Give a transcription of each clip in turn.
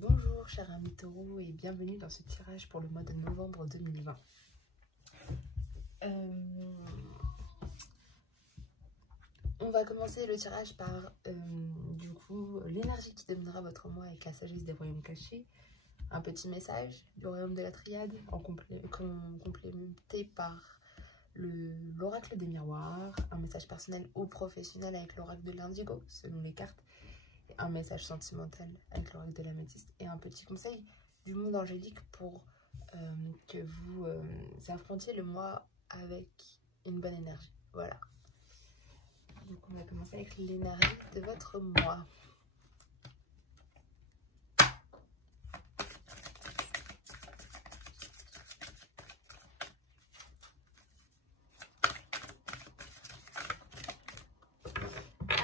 Bonjour chers amis taureaux et bienvenue dans ce tirage pour le mois de novembre 2020. On va commencer le tirage par du coup l'énergie qui dominera votre mois avec la sagesse des royaumes cachés. Un petit message du royaume de la triade complémenté par l'oracle des miroirs, un message personnel ou professionnel avec l'oracle de l'indigo selon les cartes, un message sentimental avec l'oracle de l'améthyste et un petit conseil du monde angélique pour que vous affrontiez le mois avec une bonne énergie. Voilà. Donc on va commencer avec l'énergie de votre mois.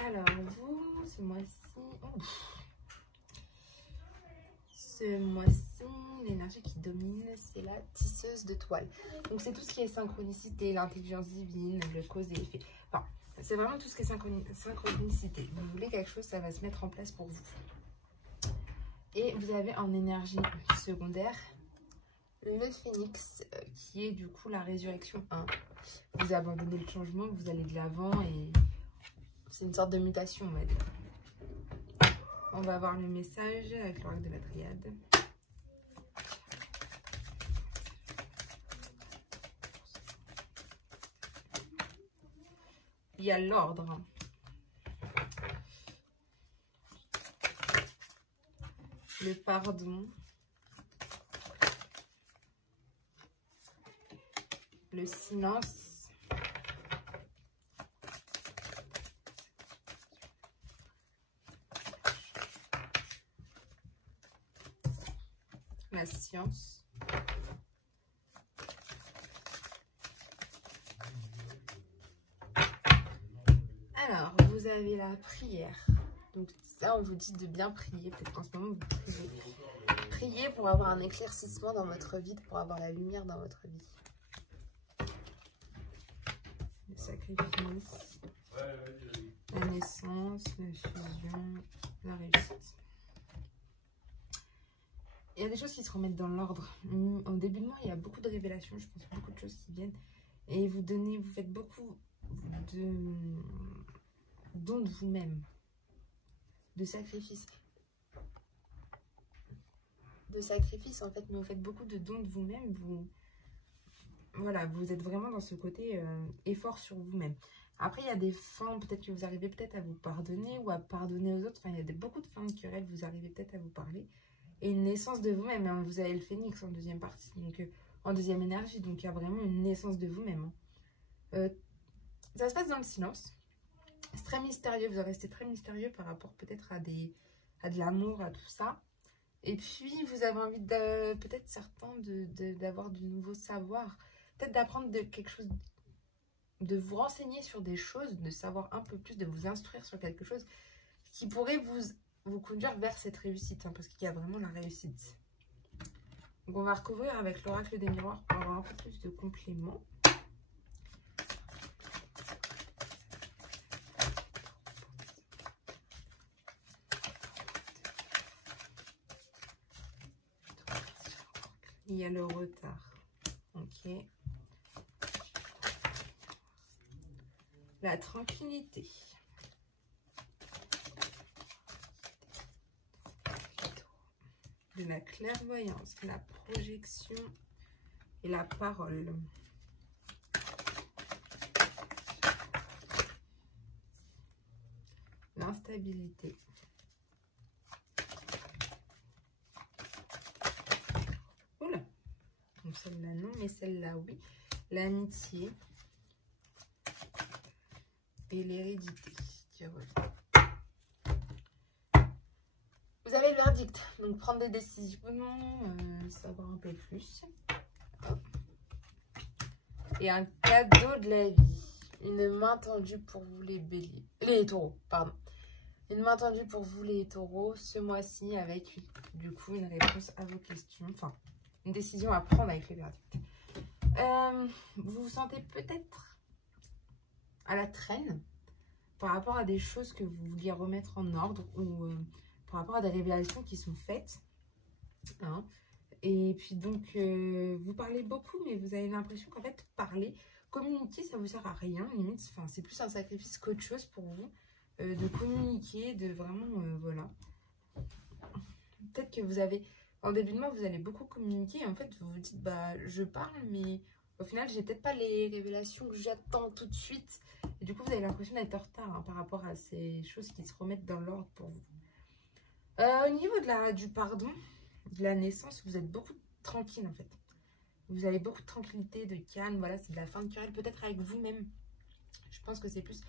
Alors vous, ce mois-ci, l'énergie qui domine, c'est la tisseuse de toile. Donc c'est tout ce qui est synchronicité, l'intelligence divine, le cause et effet. Enfin, c'est vraiment tout ce qui est synchronicité. Vous voulez quelque chose, ça va se mettre en place pour vous. Et vous avez en énergie secondaire le phénix, qui est du coup la résurrection 1. Vous abandonnez le changement, vous allez de l'avant et c'est une sorte de mutation, on va dire. On va voir le message avec l'oracle de la triade. Il y a l'ordre. Le pardon. Le silence. La science. Alors, vous avez la prière. Donc ça, on vous dit de bien prier. Peut-être qu'en ce moment, vous priez. Priez pour avoir un éclaircissement dans votre vie, pour avoir la lumière dans votre vie. Le sacrifice. La naissance, la fusion, la réussite. Il y a des choses qui se remettent dans l'ordre. Au début de mois, il y a beaucoup de révélations, je pense, beaucoup de choses qui viennent. Et vous faites beaucoup de dons de vous-même, de sacrifice. De sacrifice, en fait, mais vous faites beaucoup de dons de vous-même. Voilà, vous êtes vraiment dans ce côté effort sur vous-même. Après, il y a des fins, peut-être que vous arrivez peut-être à vous pardonner ou à pardonner aux autres. Enfin, il y a beaucoup de fins de querelles, vous arrivez peut-être à vous parler. Et une naissance de vous-même, hein. Vous avez le phénix en deuxième partie, donc en deuxième énergie, donc il y a vraiment une naissance de vous-même. Hein. Ça se passe dans le silence. C'est très mystérieux, vous restez très mystérieux par rapport peut-être à de l'amour, à tout ça. Et puis, vous avez envie peut-être certains d'avoir du nouveau savoir, peut-être d'apprendre quelque chose, de vous renseigner sur des choses, de savoir un peu plus, de vous instruire sur quelque chose qui pourrait vous conduire vers cette réussite, hein, parce qu'il y a vraiment la réussite. Donc, on va recouvrir avec l'oracle des miroirs pour avoir un peu plus de compléments. Il y a le retard. Ok. La tranquillité. De la clairvoyance, la projection et la parole. L'instabilité. Oula. Donc celle-là non, mais celle-là oui. L'amitié et l'hérédité. Vous avez le verdict, donc prendre des décisions, savoir un peu plus. Et un cadeau de la vie. Une main tendue pour vous les taureaux, pardon. Une main tendue pour vous les taureaux ce mois-ci avec du coup une réponse à vos questions. Enfin, une décision à prendre avec le verdict. Vous vous sentez peut-être à la traîne par rapport à des choses que vous vouliez remettre en ordre ou par rapport à des révélations qui sont faites. Hein. Et puis donc, vous parlez beaucoup, mais vous avez l'impression qu'en fait, parler, communiquer, ça vous sert à rien, limite. Enfin, c'est plus un sacrifice qu'autre chose pour vous, de communiquer, de vraiment, voilà. Peut-être que vous avez, en début de mois, vous allez beaucoup communiquer, et en fait, vous vous dites, bah, je parle, mais au final, j'ai peut-être pas les révélations que j'attends tout de suite. Et du coup, vous avez l'impression d'être en retard, hein, par rapport à ces choses qui se remettent dans l'ordre pour vous. Au niveau du pardon, de la naissance, vous êtes beaucoup tranquille en fait. Vous avez beaucoup de tranquillité, de calme, voilà, c'est de la fin de querelle, peut-être avec vous-même. Je pense que c'est plus...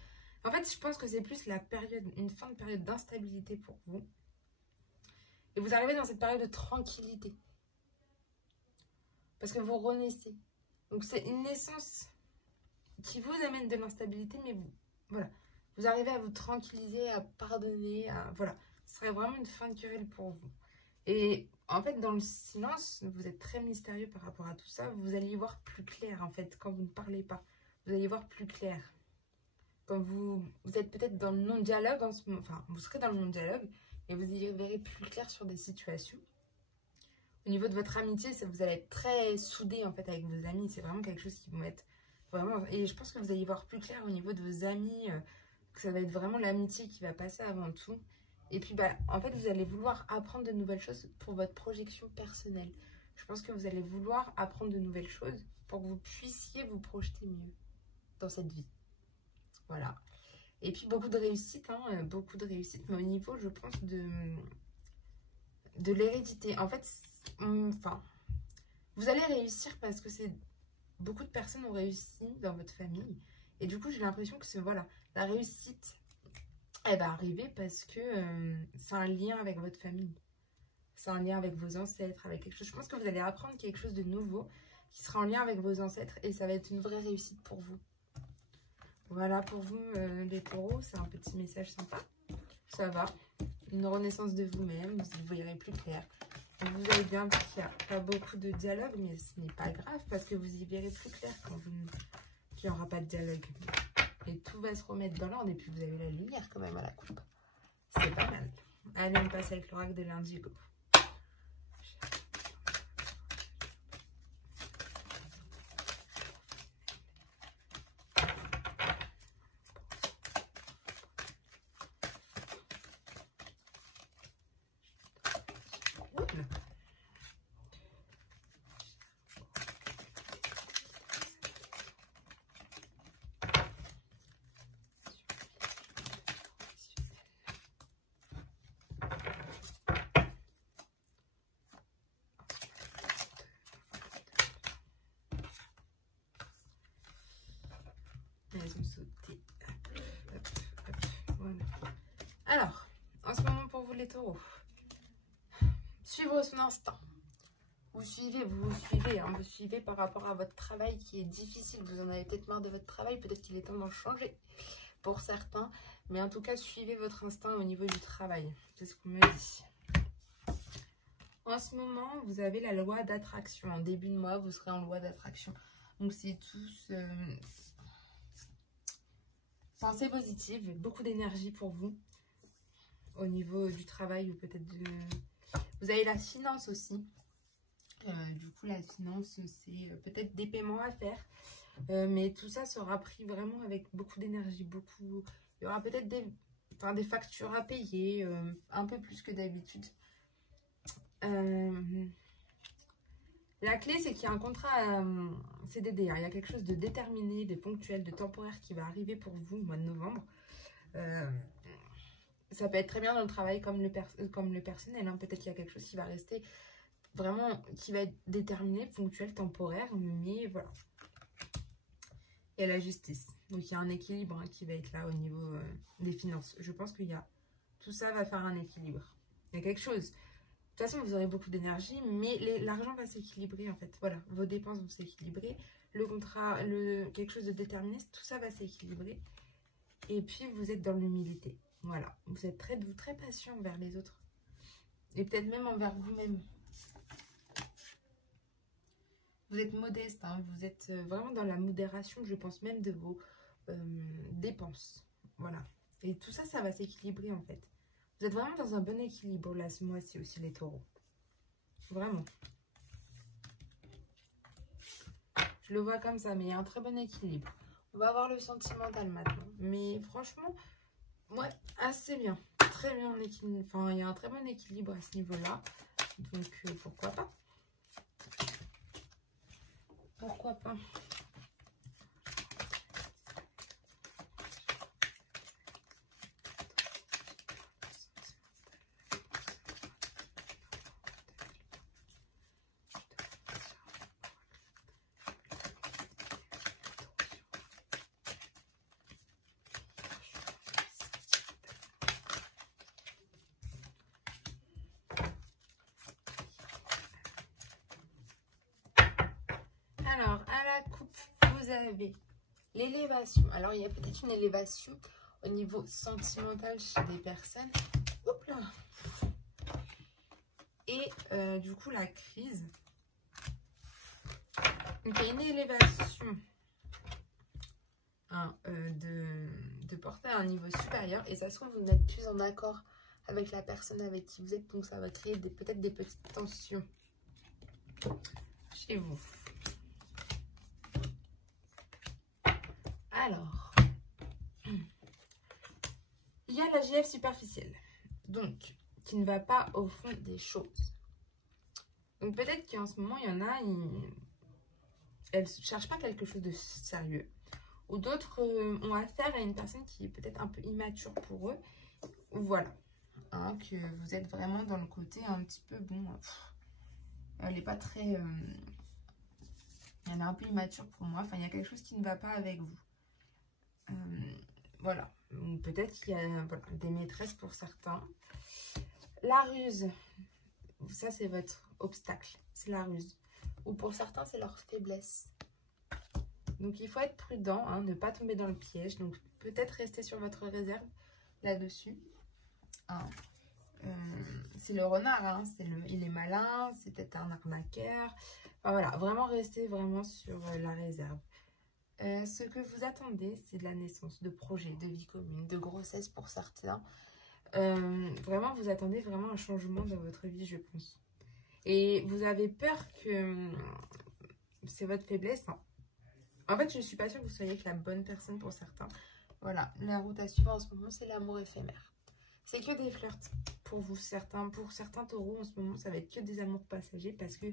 En fait, je pense que c'est plus la période, une fin de période d'instabilité pour vous. Et vous arrivez dans cette période de tranquillité. Parce que vous renaissez. Donc c'est une naissance qui vous amène de l'instabilité, mais vous, voilà. Vous arrivez à vous tranquilliser, à pardonner, à... Voilà. Ce serait vraiment une fin de querelle pour vous. Et en fait, dans le silence, vous êtes très mystérieux par rapport à tout ça. Vous allez y voir plus clair, en fait, quand vous ne parlez pas. Vous allez y voir plus clair. Quand vous êtes peut-être dans le non-dialogue, en ce moment, enfin, vous serez dans le non-dialogue, et vous y verrez plus clair sur des situations. Au niveau de votre amitié, vous allez être très soudés, en fait, avec vos amis. C'est vraiment quelque chose qui vous met vraiment... Et je pense que vous allez y voir plus clair au niveau de vos amis, que ça va être vraiment l'amitié qui va passer avant tout. Et puis, bah, en fait, vous allez vouloir apprendre de nouvelles choses pour votre projection personnelle. Je pense que vous allez vouloir apprendre de nouvelles choses pour que vous puissiez vous projeter mieux dans cette vie. Voilà. Et puis, beaucoup de réussite, hein, beaucoup de réussite, mais au niveau, je pense, de l'hérédité. En fait, enfin, vous allez réussir parce que beaucoup de personnes ont réussi dans votre famille. Et du coup, j'ai l'impression que voilà, la réussite... Elle va arriver parce que c'est un lien avec votre famille. C'est un lien avec vos ancêtres, avec quelque chose. Je pense que vous allez apprendre quelque chose de nouveau qui sera en lien avec vos ancêtres et ça va être une vraie réussite pour vous. Voilà pour vous les taureaux, c'est un petit message sympa. Ça va. Une renaissance de vous-même, vous verrez plus clair. Vous avez bien vu qu'il n'y a pas beaucoup de dialogue, mais ce n'est pas grave parce que vous y verrez plus clair quand qu'il n'y aura pas de dialogue. Et tout va se remettre dans l'ordre. Et puis, vous avez la lumière quand même à la coupe. C'est pas mal. Allez, on passe avec l'oracle de l'indigo. Elles ont sauté. Hop, hop, voilà. Alors, en ce moment pour vous les taureaux, suivre son instinct. Vous suivez, hein, vous suivez par rapport à votre travail qui est difficile. Vous en avez peut-être marre de votre travail, peut-être qu'il est temps d'en changer pour certains. Mais en tout cas, suivez votre instinct au niveau du travail. C'est ce qu'on me dit. En ce moment, vous avez la loi d'attraction. En début de mois, vous serez en loi d'attraction. Donc, c'est tous... pensée positive, beaucoup d'énergie pour vous. Au niveau du travail ou peut-être de... Vous avez la finance aussi. Du coup, la finance, c'est peut-être des paiements à faire. Mais tout ça sera pris vraiment avec beaucoup d'énergie. Beaucoup... Il y aura peut-être des factures à payer, un peu plus que d'habitude. La clé, c'est qu'il y a un contrat CDD. Hein. Il y a quelque chose de déterminé, de ponctuel, de temporaire qui va arriver pour vous au mois de novembre. Ça peut être très bien dans le travail comme le personnel. Hein. Peut-être qu'il y a quelque chose qui va rester vraiment, qui va être déterminé, ponctuel, temporaire. Mais voilà. Il y a la justice. Donc, il y a un équilibre hein, qui va être là au niveau des finances. Je pense qu'il y a... Tout ça va faire un équilibre. Il y a quelque chose... De toute façon, vous aurez beaucoup d'énergie, mais l'argent va s'équilibrer en fait. Voilà, vos dépenses vont s'équilibrer. Le contrat, quelque chose de déterminé, tout ça va s'équilibrer. Et puis, vous êtes dans l'humilité. Voilà, vous êtes très doux, très patient envers les autres. Et peut-être même envers vous-même. Vous êtes modeste, hein, vous êtes vraiment dans la modération, je pense même de vos dépenses. Voilà. Et tout ça, ça va s'équilibrer en fait. Vous êtes vraiment dans un bon équilibre là ce mois-ci aussi les taureaux. Vraiment. Je le vois comme ça, mais il y a un très bon équilibre. On va voir le sentimental maintenant. Mais franchement, ouais, assez bien. Très bien en équilibre. Enfin, il y a un très bon équilibre à ce niveau-là. Donc, pourquoi pas? Pourquoi pas? Alors, à la coupe, vous avez l'élévation. Alors, il y a peut-être une élévation au niveau sentimental chez des personnes. Oups là. Et du coup, la crise. Donc, il y a une élévation hein, de porter à un niveau supérieur. Et ça se trouve, vous n'êtes plus en accord avec la personne avec qui vous êtes. Donc, ça va créer peut-être des petites tensions chez vous. Alors, il y a la GF superficielle, donc qui ne va pas au fond des choses. Donc peut-être qu'en ce moment, il y en a, elles ne cherchent pas quelque chose de sérieux. Ou d'autres ont affaire à une personne qui est peut-être un peu immature pour eux. Voilà, hein, que vous êtes vraiment dans le côté un petit peu, bon, elle n'est pas très... elle est un peu immature pour moi. Enfin, il y a quelque chose qui ne va pas avec vous. Voilà. Peut-être qu'il y a voilà, des maîtresses pour certains. La ruse. Ça, c'est votre obstacle. C'est la ruse. Ou pour certains, c'est leur faiblesse. Donc, il faut être prudent, hein, ne pas tomber dans le piège. Donc, peut-être rester sur votre réserve là-dessus. Hein. C'est le renard, hein, il est malin, c'est peut-être un arnaqueur. Enfin, voilà, vraiment rester vraiment sur la réserve. Ce que vous attendez, c'est de la naissance, de projets, de vie commune, de grossesse pour certains. Vraiment, vous attendez vraiment un changement dans votre vie, je pense. Et vous avez peur que c'est votre faiblesse. Hein. En fait, je ne suis pas sûre que vous soyez que la bonne personne pour certains. Voilà, la route à suivre en ce moment, c'est l'amour éphémère. C'est que des flirts pour vous, certains. Pour certains taureaux, en ce moment, ça va être que des amours passagers parce que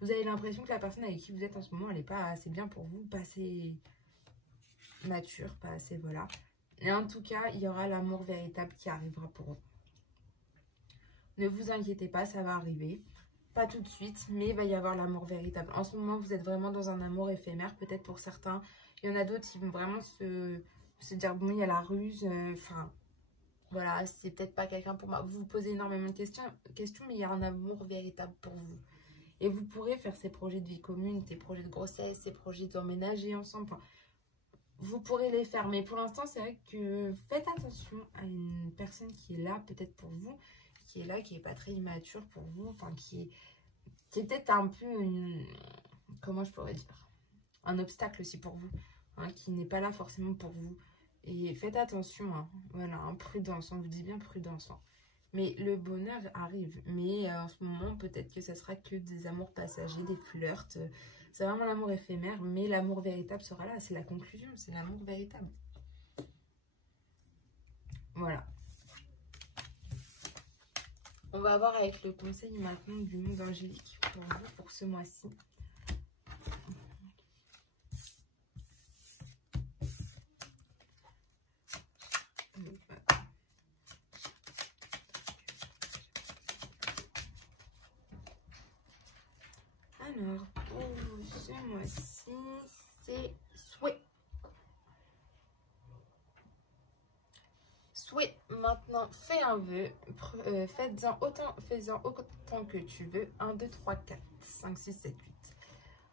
vous avez l'impression que la personne avec qui vous êtes en ce moment, elle n'est pas assez bien pour vous, pas assez mature, pas assez, voilà. Et en tout cas, il y aura l'amour véritable qui arrivera pour vous. Ne vous inquiétez pas, ça va arriver. Pas tout de suite, mais il va y avoir l'amour véritable. En ce moment, vous êtes vraiment dans un amour éphémère, peut-être pour certains. Il y en a d'autres qui vont vraiment se dire, bon, il y a la ruse, enfin... Voilà, c'est peut-être pas quelqu'un pour moi. Vous vous posez énormément de questions, mais il y a un amour véritable pour vous. Et vous pourrez faire ces projets de vie commune, ces projets de grossesse, ces projets d'emménager ensemble. Enfin, vous pourrez les faire. Mais pour l'instant, c'est vrai que faites attention à une personne qui est là, peut-être pour vous, qui est là, qui n'est pas très immature pour vous, enfin, qui est peut-être un peu une... Comment je pourrais dire? Un obstacle aussi pour vous, hein, qui n'est pas là forcément pour vous. Et faites attention, hein. Voilà, hein, prudence, on vous dit bien prudence. Hein. Mais le bonheur arrive. Mais en ce moment, peut-être que ça sera que des amours passagers, des flirts. C'est vraiment l'amour éphémère, mais l'amour véritable sera là. C'est la conclusion, c'est l'amour véritable. Voilà. On va voir avec le conseil maintenant du monde angélique pour vous, pour ce mois-ci. Alors, pour ce mois-ci, c'est souhait. Souhait. Maintenant, fais un vœu. Fais-en autant que tu veux. 1, 2, 3, 4, 5, 6, 7, 8.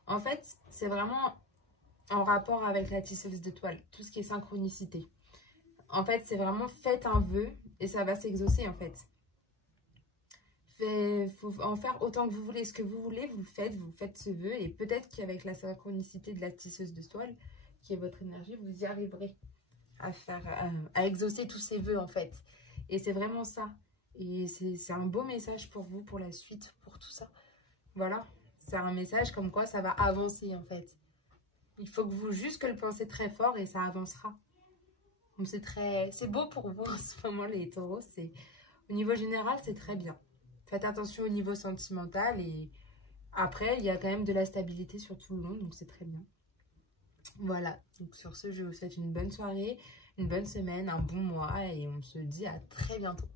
En fait, c'est vraiment en rapport avec la tisseuse d'étoiles. Tout ce qui est synchronicité. En fait, c'est vraiment faites un vœu et ça va s'exaucer en fait. Il faut en faire autant que vous voulez. Ce que vous voulez, vous faites ce vœu. Et peut-être qu'avec la synchronicité de la tisseuse d'étoiles, qui est votre énergie, vous y arriverez à exaucer tous ces vœux en fait. Et c'est vraiment ça. Et c'est un beau message pour vous, pour la suite, pour tout ça. Voilà, c'est un message comme quoi ça va avancer en fait. Il faut que vous juste que le pensez très fort et ça avancera. Donc c'est beau pour vous en ce moment les taureaux. Au niveau général, c'est très bien. Faites attention au niveau sentimental et après, il y a quand même de la stabilité sur tout le long, donc c'est très bien. Voilà, donc sur ce, je vous souhaite une bonne soirée, une bonne semaine, un bon mois et on se dit à très bientôt.